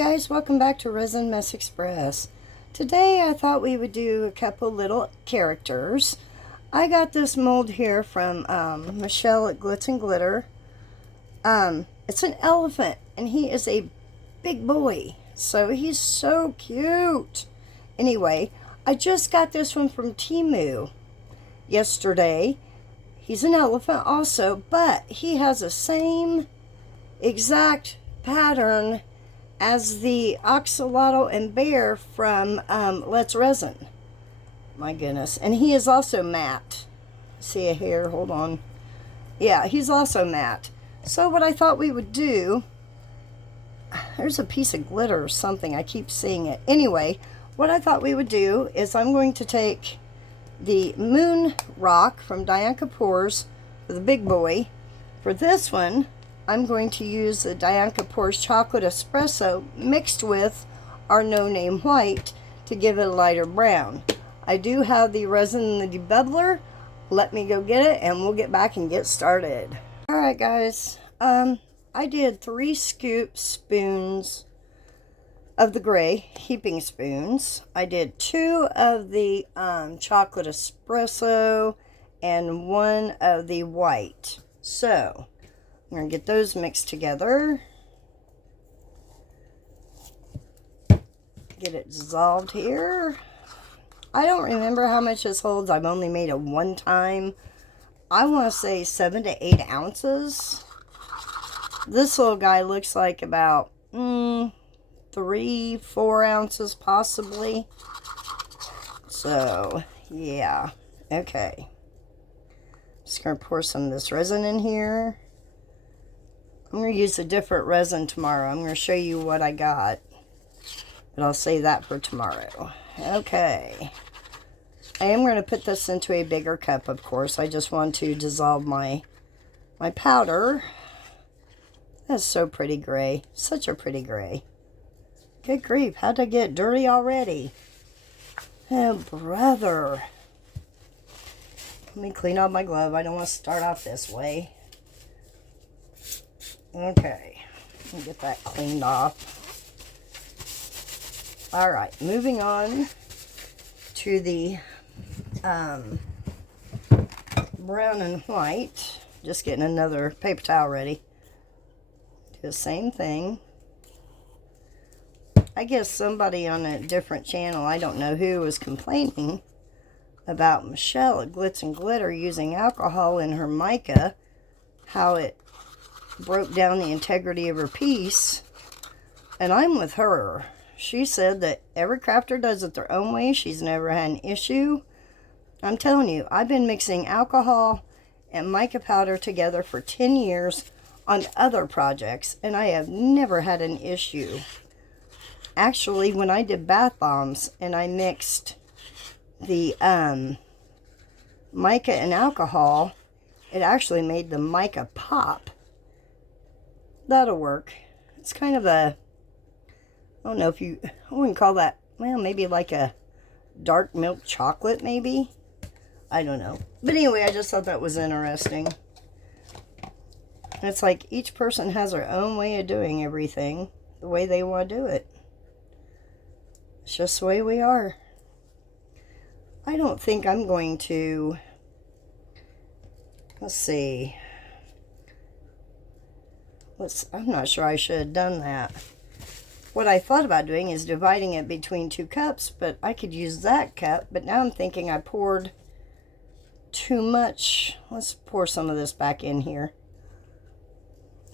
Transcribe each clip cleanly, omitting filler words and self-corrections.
Guys, welcome back to Resin Mess Express. Today I thought we would do a couple little characters. I got this mold here from Michelle at Glitz and Glitter. It's an elephant and he is a big boy, so he's so cute. Anyway, I just got this one from Temu yesterday. He's an elephant also, but he has the same exact pattern as the axolotl and bear from Let's Resin. My goodness. And he is also matte. See a hair? Hold on. Yeah, he's also matte. So what I thought we would do, there's a piece of glitter or something. I keep seeing it. Anyway, what I thought we would do is I'm going to take the Moon Rock from Diane Kapoor's for the big boy. For this one, I'm going to use the Diane Kapoor's Chocolate Espresso mixed with our No Name White to give it a lighter brown. I do have the resin in the debubbler. Let me go get it and we'll get back and get started. Alright guys, I did 3 scoop spoons of the gray heaping spoons. I did 2 of the chocolate espresso and 1 of the white. So I'm going to get those mixed together. Get it dissolved here. I don't remember how much this holds. I've only made it one time. I want to say 7 to 8 ounces. This little guy looks like about 3-4 ounces possibly. So, yeah. Okay. Just going to pour some of this resin in here. I'm going to use a different resin tomorrow. I'm going to show you what I got. But I'll save that for tomorrow. Okay. I am going to put this into a bigger cup, of course. I just want to dissolve my powder. That's so pretty gray. Such a pretty gray. Good grief. How'd I get dirty already? Oh, brother. Let me clean off my glove. I don't want to start off this way. Okay, let me get that cleaned off. Alright, moving on to the brown and white. Just getting another paper towel ready. Do the same thing. I guess somebody on a different channel, I don't know who, was complaining about Michelle at Glitz and Glitter using alcohol in her mica, how it broke down the integrity of her piece. And I'm with her. She said that every crafter does it their own way. She's never had an issue. I'm telling you, I've been mixing alcohol and mica powder together for 10 years on other projects, and I have never had an issue. Actually, when I did bath bombs and I mixed the mica and alcohol, it actually made the mica pop. That'll work. It's kind of a, I don't know if you, I wouldn't call that, well, maybe like a dark milk chocolate, maybe. I don't know. But anyway, I just thought that was interesting. It's like each person has their own way of doing everything, the way they want to do it. It's just the way we are. I don't think I'm going to, let's see. I'm not sure I should have done that. What I thought about doing is dividing it between 2 cups, but I could use that cup. But now I'm thinking I poured too much. Let's pour some of this back in here.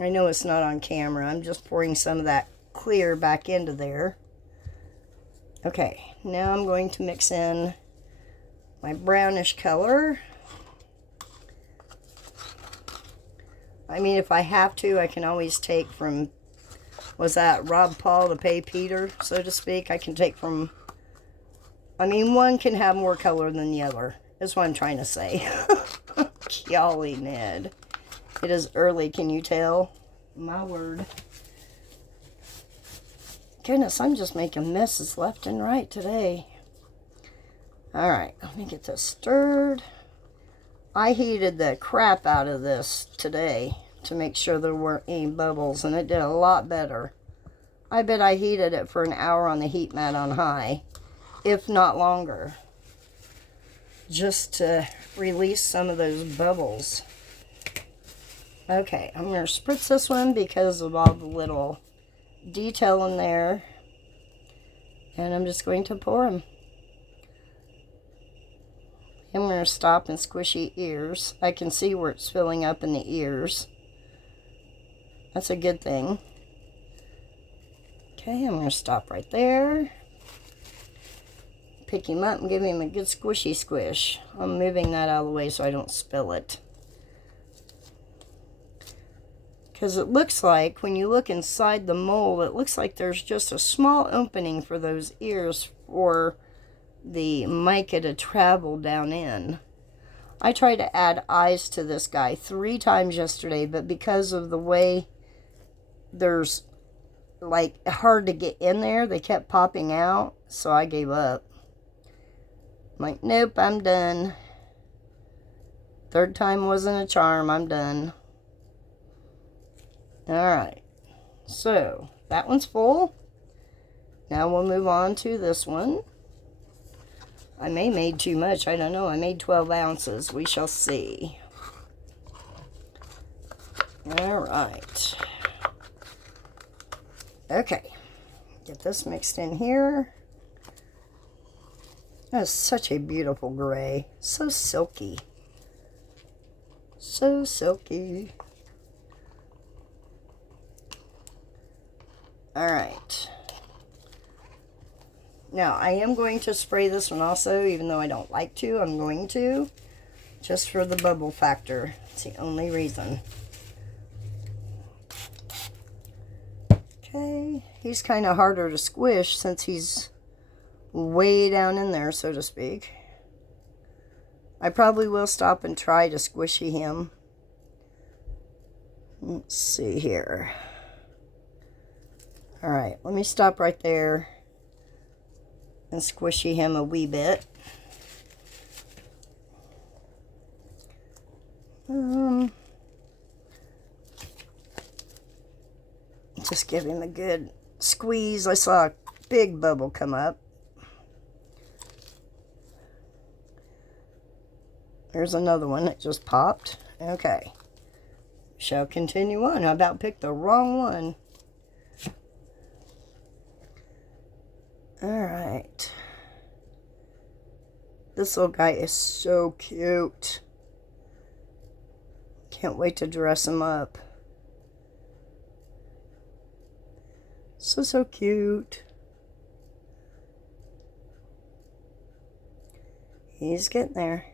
I know it's not on camera. I'm just pouring some of that clear back into there. Okay, now I'm going to mix in my brownish color. I mean, if I have to, I can always take from, was that Rob Paul to pay Peter, so to speak? I can take from, I mean, one can have more color than the other. That's what I'm trying to say. Golly, Ned. It is early, can you tell? My word. Goodness, I'm just making messes left and right today. Alright, let me get this stirred. I heated the crap out of this today to make sure there weren't any bubbles, and it did a lot better. I bet I heated it for an hour on the heat mat on high, if not longer, just to release some of those bubbles. Okay, I'm going to spritz this one because of all the little detail in there. And I'm just going to pour them. I'm going to stop in squishy ears. I can see where it's filling up in the ears. That's a good thing. Okay, I'm going to stop right there. Pick him up and give him a good squishy squish. I'm moving that out of the way so I don't spill it. Because it looks like, when you look inside the mold, it looks like there's just a small opening for those ears for the mica to travel down in. I tried to add eyes to this guy 3 times yesterday, but because of the way there's like hard to get in there, they kept popping out, so I gave up. I'm like, nope, I'm done. 3rd time wasn't a charm, I'm done. Alright, so that one's full. Now we'll move on to this one. I may have made too much, I don't know. I made 12 ounces, we shall see. Alright. Okay, get this mixed in here. That's such a beautiful gray. So silky. So silky. Alright. Now, I am going to spray this one also, even though I don't like to. I'm going to. Just for the bubble factor. It's the only reason. Okay. He's kind of harder to squish since he's way down in there, so to speak. I probably will stop and try to squishy him. Let's see here. Alright, let me stop right there and squishy him a wee bit. Just give him a good squeeze. I saw a big bubble come up. There's another one that just popped. Okay. Shall continue on. I about picked the wrong one. Alright. This little guy is so cute. Can't wait to dress him up. So cute. He's getting there.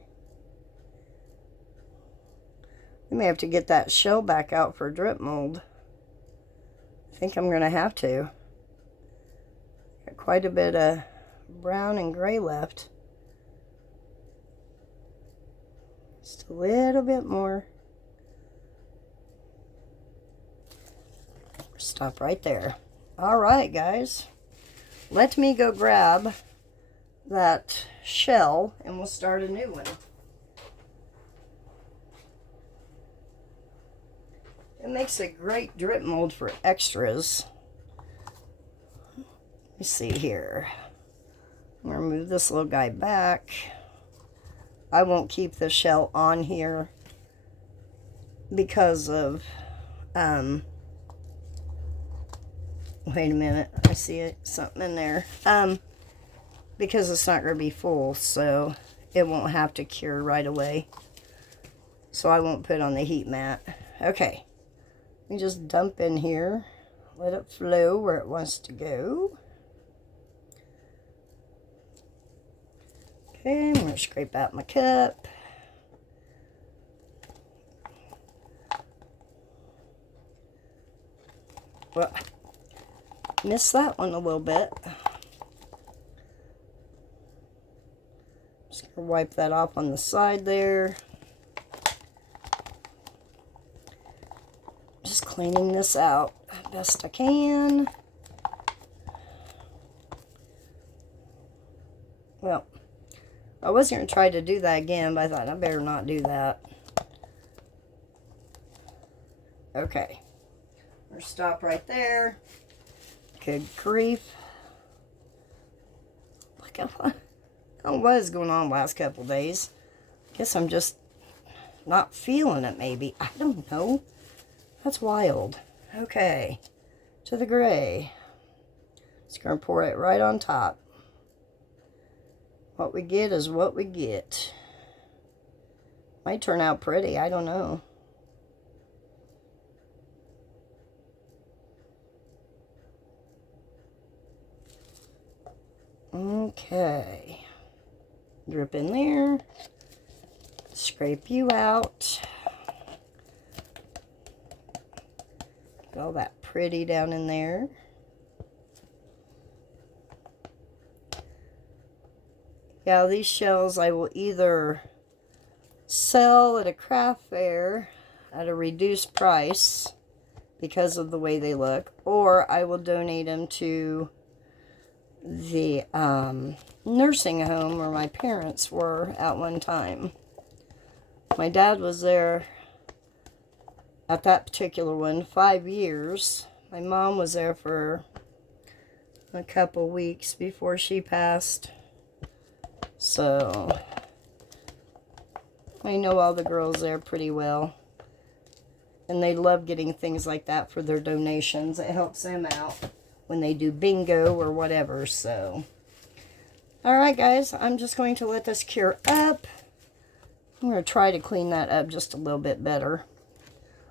We may have to get that shell back out for drip mold. I think I'm going to have to. Got quite a bit of brown and gray left. Just a little bit more. Stop right there. Alright, guys. Let me go grab that shell and we'll start a new one. It makes a great drip mold for extras. Let me see here. I'm going to move this little guy back. I won't keep the shell on here because of, wait a minute, I see it, something in there. Because it's not going to be full, so it won't have to cure right away. So I won't put it on the heat mat. Okay. Let me just dump in here. Let it flow where it wants to go. Okay, I'm going to scrape out my cup. Well, missed that one a little bit. Just going to wipe that off on the side there. Just cleaning this out best I can. Well, I was going to try to do that again, but I thought I better not do that. Okay. We'll stop right there. Good grief. Look at what, I don't know what is going on the last couple days. Guess I'm just not feeling it maybe. I don't know. That's wild. Okay. To the gray. Just going to pour it right on top. What we get is what we get. Might turn out pretty. I don't know. Okay. Drip in there. Scrape you out. Get all that pretty down in there. Yeah, these shells I will either sell at a craft fair at a reduced price because of the way they look, or I will donate them to the nursing home where my parents were at one time. My dad was there at that particular one 5 years. My mom was there for a couple weeks before she passed. So I know all the girls there pretty well. And they love getting things like that for their donations. It helps them out when they do bingo or whatever. So, alright guys, I'm just going to let this cure up. I'm going to try to clean that up just a little bit better.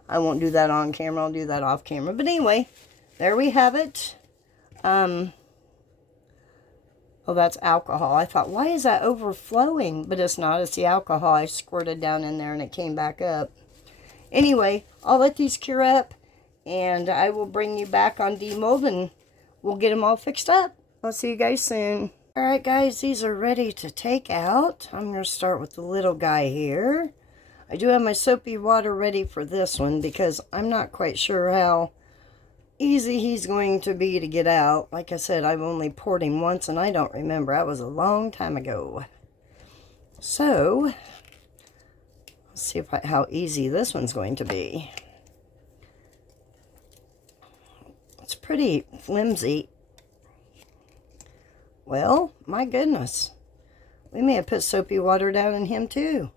I won't do that on camera. I'll do that off camera. But anyway, there we have it. Oh, that's alcohol. I thought, why is that overflowing? But it's not. It's the alcohol I squirted down in there and it came back up. Anyway, I'll let these cure up and I will bring you back on demold and we'll get them all fixed up. I'll see you guys soon. Alright guys, these are ready to take out. I'm going to start with the little guy here. I do have my soapy water ready for this one because I'm not quite sure how easy he's going to be to get out. Like I said, I've only poured him once and I don't remember. That was a long time ago. So, let's see how easy this one's going to be. It's pretty flimsy. Well, my goodness. We may have put soapy water down in him too.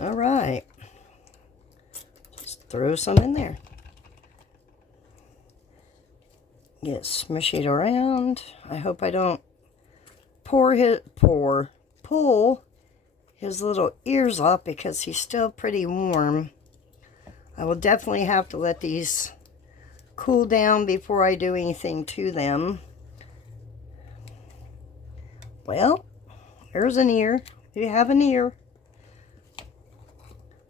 Alright. Just throw some in there. Get smushy it around. I hope I don't pull his little ears off because he's still pretty warm. I will definitely have to let these cool down before I do anything to them. Well, there's an ear. You have an ear.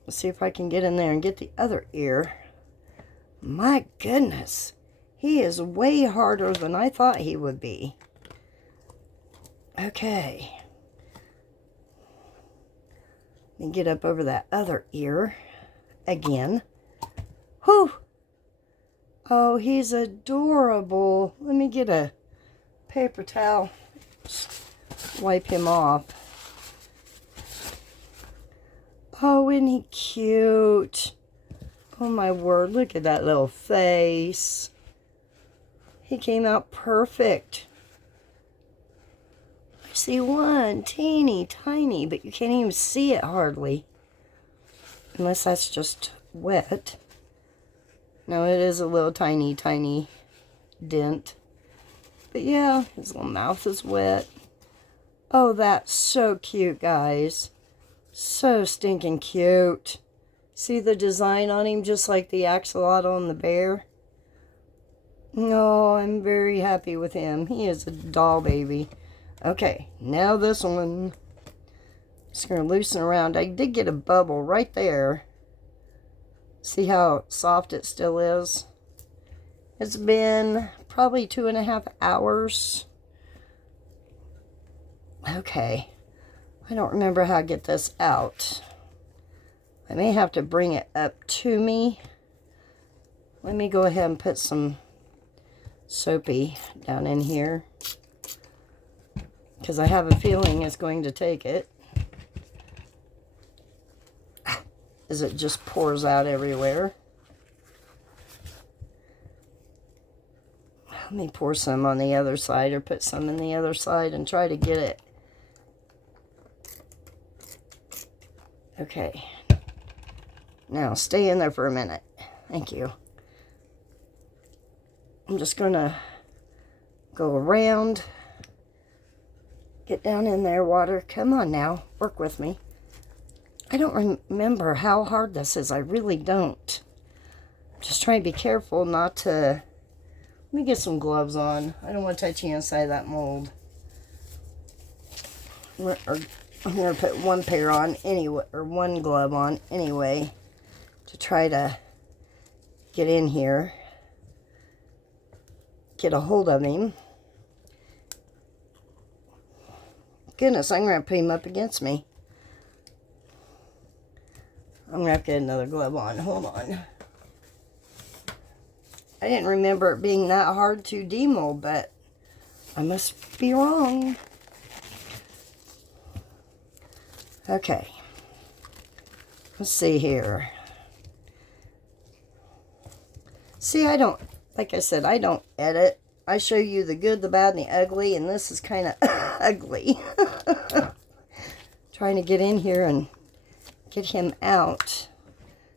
Let's see if I can get in there and get the other ear. My goodness. He is way harder than I thought he would be. Okay. Let me get up over that other ear again. Whew. Oh, he's adorable. Let me get a paper towel. Wipe him off. Oh, isn't he cute? Oh my word, look at that little face. He came out perfect. I see one teeny tiny, but you can't even see it hardly. Unless that's just wet. No, it is a little tiny dent. But yeah, his little mouth is wet. Oh, that's so cute, guys. So stinking cute. See the design on him, just like the axolotl and the bear? No, I'm very happy with him. He is a doll baby. Okay, now this one. Just going to loosen around. I did get a bubble right there. See how soft it still is? It's been probably 2.5 hours. Okay. I don't remember how to get this out. I may have to bring it up to me. Let me go ahead and put some soapy down in here. Because I have a feeling it's going to take it. As it just pours out everywhere. Let me pour some on the other side, or put some in the other side and try to get it. Okay. Now, stay in there for a minute. Thank you. I'm just going to go around. Get down in there, water. Come on now. Work with me. I don't remember how hard this is. I really don't. I'm just trying to be careful not to... Let me get some gloves on. I don't want to touch the inside of that mold. I'm going to put one pair on anyway, or one glove on anyway, to try to get in here, get a hold of him. Goodness, I'm going to have to put him up against me. I'm going to have to get another glove on. Hold on. I didn't remember it being that hard to demold, but I must be wrong. Okay. Let's see here. See, I don't, like I said, I don't edit. I show you the good, the bad, and the ugly, and this is kind of ugly. Trying to get in here and get him out.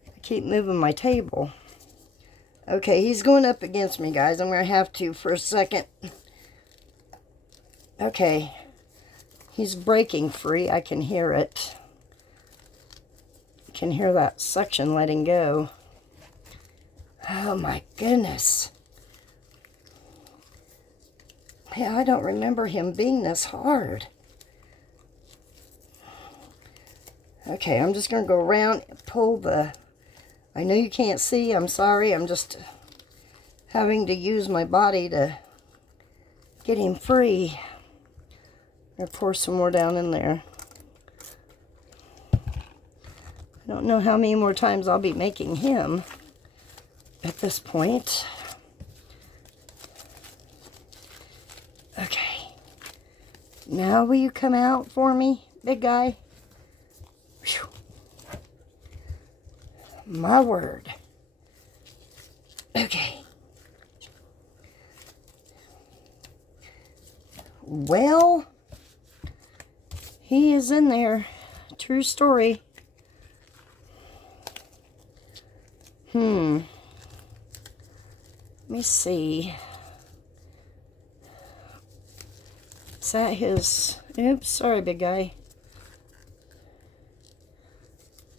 I keep moving my table. Okay, he's going up against me, guys. I'm going to have to for a second. Okay. He's breaking free. I can hear it. I can hear that suction letting go. Oh, my goodness. Yeah, I don't remember him being this hard. Okay, I'm just going to go around and pull the... I know you can't see. I'm sorry. I'm just having to use my body to get him free. I'm going to pour some more down in there. I don't know how many more times I'll be making him at this point. Okay. Now will you come out for me, big guy? Whew. My word. Okay. Well, he is in there. True story. Let me see. Is that his... Oops, sorry, big guy.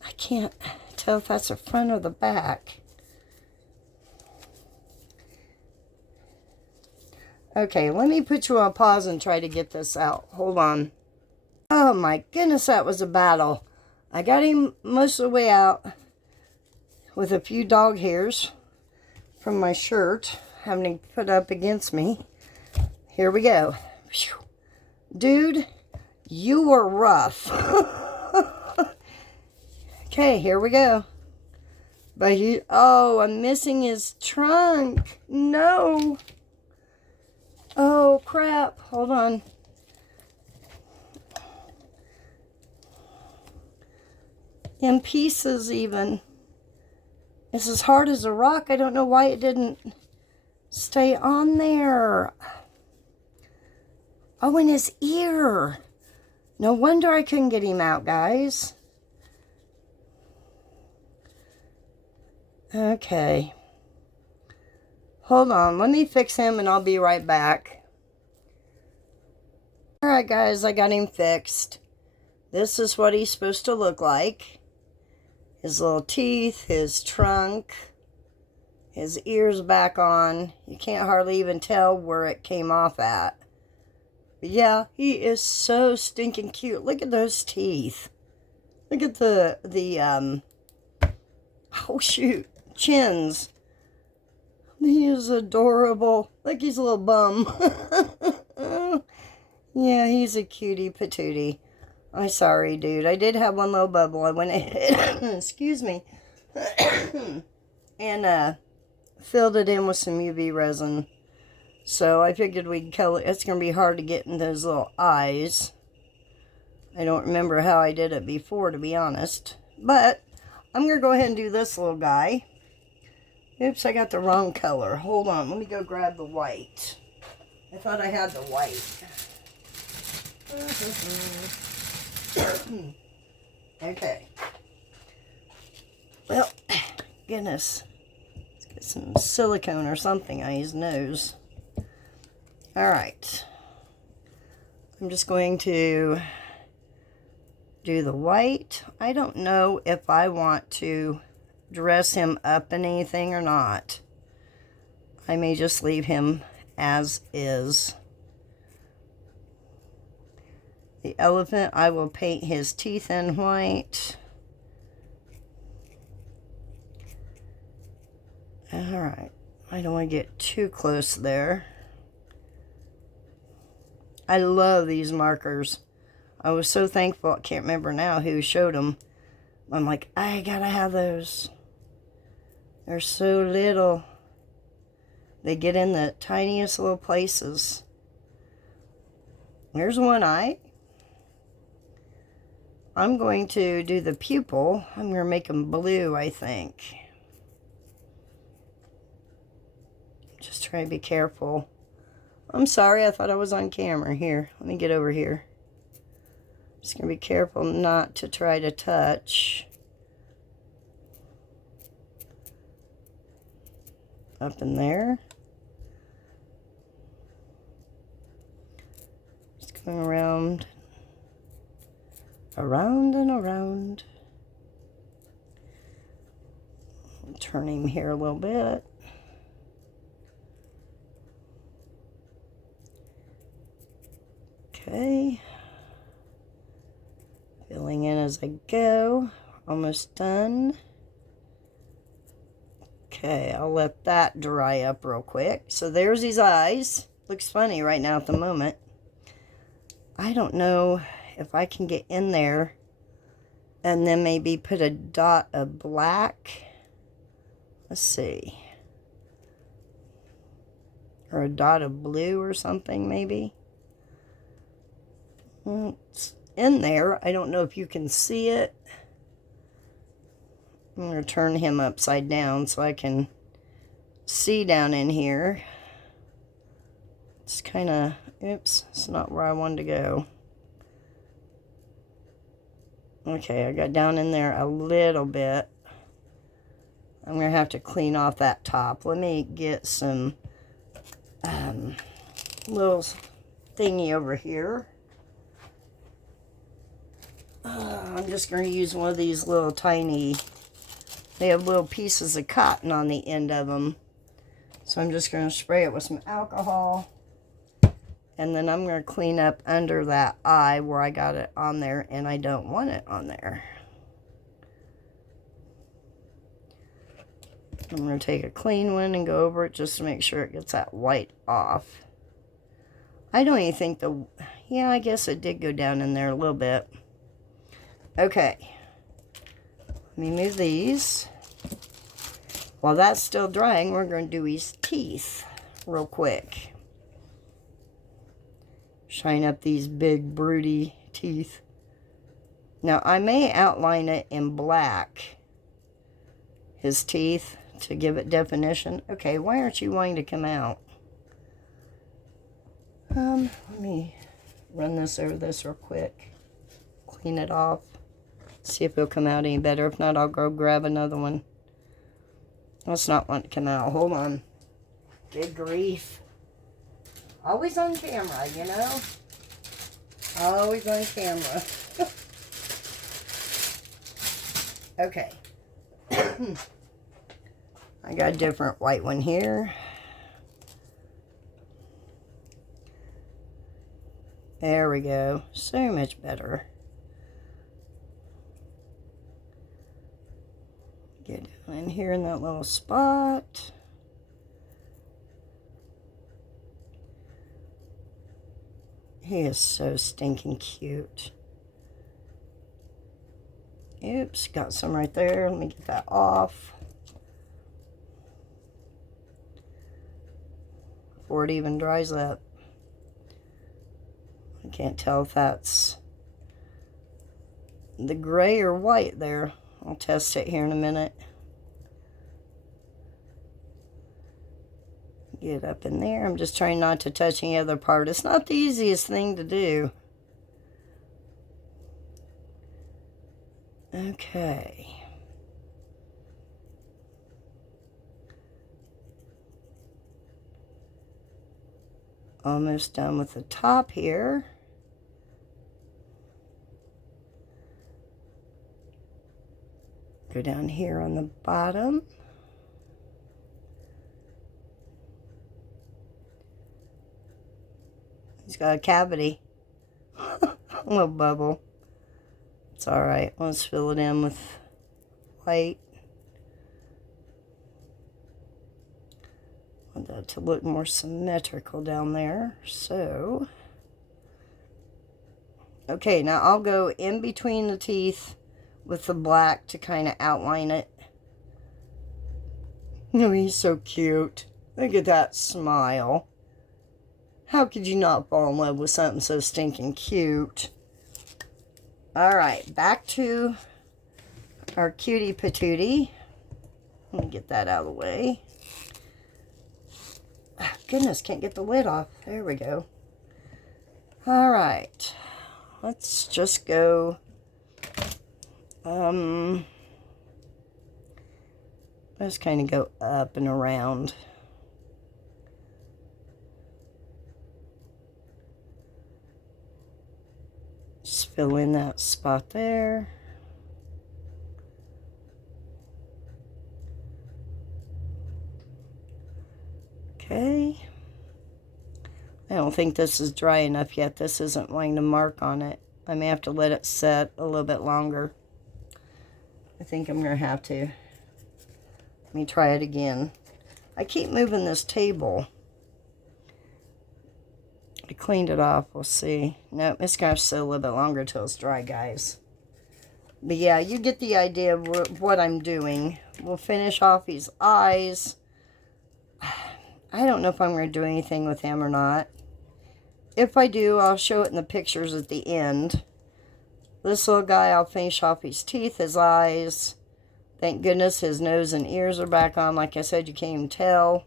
I can't tell if that's the front or the back. Okay, let me put you on pause and try to get this out. Hold on. Oh my goodness, that was a battle. I got him most of the way out with a few dog hairs from my shirt having to put up against me. Here we go. Dude, you were rough. Okay, here we go. But oh, I'm missing his trunk. No. Oh, crap. Hold on. In pieces, even. It's as hard as a rock. I don't know why it didn't stay on there. Oh, in his ear. No wonder I couldn't get him out, guys. Okay. Hold on. Let me fix him and I'll be right back. Alright, guys. I got him fixed. This is what he's supposed to look like. His little teeth, his trunk, his ears back on. You can't hardly even tell where it came off at. But yeah, he is so stinking cute. Look at those teeth. Look at the oh shoot, chins. He is adorable. Like he's a little bum. Yeah, he's a cutie patootie. I'm sorry, dude. I did have one little bubble. I went ahead, excuse me, and filled it in with some UV resin. So I figured we'd color. It's going to be hard to get in those little eyes. I don't remember how I did it before, to be honest. But I'm going to go ahead and do this little guy. Oops, I got the wrong color. Hold on, let me go grab the white. I thought I had the white. Okay. Well, goodness. Let's get some silicone or something on his nose. Alright. I'm just going to do the white. I don't know if I want to dress him up in anything or not. I may just leave him as is. The elephant, I will paint his teeth in white. Alright, I don't want to get too close there. I love these markers. I was so thankful, I can't remember now who showed them. I'm like, I gotta have those. They're so little. They get in the tiniest little places. There's one eye. I'm going to do the pupil. I'm going to make them blue, I think. Just try to be careful. I'm sorry, I thought I was on camera. Here, let me get over here. Just going to be careful not to try to touch. Up in there. Just going around. Around and around. Turn him here a little bit. Okay. Filling in as I go. Almost done. Okay, I'll let that dry up real quick. So there's his eyes. Looks funny right now at the moment. I don't know if I can get in there and then maybe put a dot of black. Let's see. Or a dot of blue or something maybe. It's in there. I don't know if you can see it. I'm going to turn him upside down so I can see down in here. It's kind of, oops, it's not where I wanted to go. Okay, I got down in there a little bit. I'm going to have to clean off that top. Let me get some little thingy over here. I'm just going to use one of these little tiny, they have little pieces of cotton on the end of them. So I'm just going to spray it with some alcohol. And then I'm going to clean up under that eye where I got it on there and I don't want it on there. I'm going to take a clean one and go over it just to make sure it gets that white off. I don't even think yeah, I guess it did go down in there a little bit. Okay. Let me move these. While that's still drying, we're going to do his teeth real quick. Shine up these big, broody teeth. Now, I may outline it in black, his teeth, to give it definition. Okay, why aren't you wanting to come out? Let me run this over this real quick. Clean it off. See if it'll come out any better. If not, I'll go grab another one. Let's not want to come out. Hold on. Good grief. Always on camera, you know? Always on camera. Okay. I got a different white one here. There we go. So much better. Get down in here in that little spot. He is so stinking cute. Oops, got some right there. Let me get that off. Before it even dries up. I can't tell if that's the gray or white there. I'll test it here in a minute. get up in there. I'm just trying not to touch any other part. It's not the easiest thing to do. Okay. Almost done with the top here. Go down here on the bottom. He's got a cavity. A little bubble. It's alright. Let's fill it in with white. Want that to look more symmetrical down there. So, okay, now I'll go in between the teeth with the black to kind of outline it. Oh, he's so cute. Look at that smile. How could you not fall in love with something so stinking cute? Alright, back to our cutie patootie. Let me get that out of the way. Oh, goodness, can't get the lid off. There we go. Alright, let's just go. Let's kind of go up and around. Just fill in that spot there. Okay. I don't think this is dry enough yet. This isn't wanting to mark on it. I may have to let it set a little bit longer. I think I'm going to have to. Let me try it again. I keep moving this table. I cleaned it off. We'll see. Nope, it's going to sit a little bit longer until it's dry, guys. But yeah, you get the idea of what I'm doing. We'll finish off his eyes. I don't know if I'm going to do anything with him or not. If I do, I'll show it in the pictures at the end. This little guy, I'll finish off his teeth, his eyes. Thank goodness his nose and ears are back on. Like I said, you can't even tell.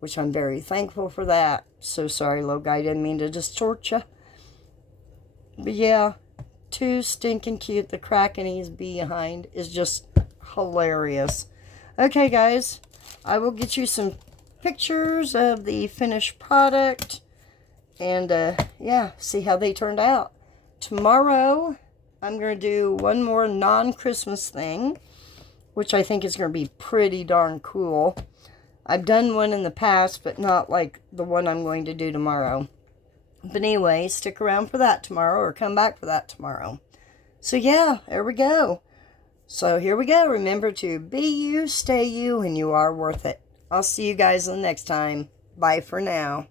Which I'm very thankful for that. So sorry, little guy. Didn't mean to distort you. But yeah, too stinking cute. The crack in his behind is just hilarious. Okay, guys. I will get you some pictures of the finished product. And, yeah, see how they turned out. Tomorrow, I'm going to do one more non-Christmas thing, which I think is going to be pretty darn cool. I've done one in the past, but not like the one I'm going to do tomorrow. But anyway, stick around for that tomorrow, or come back for that tomorrow. So, yeah, there we go. So, here we go. Remember to be you, stay you, and you are worth it. I'll see you guys the next time. Bye for now.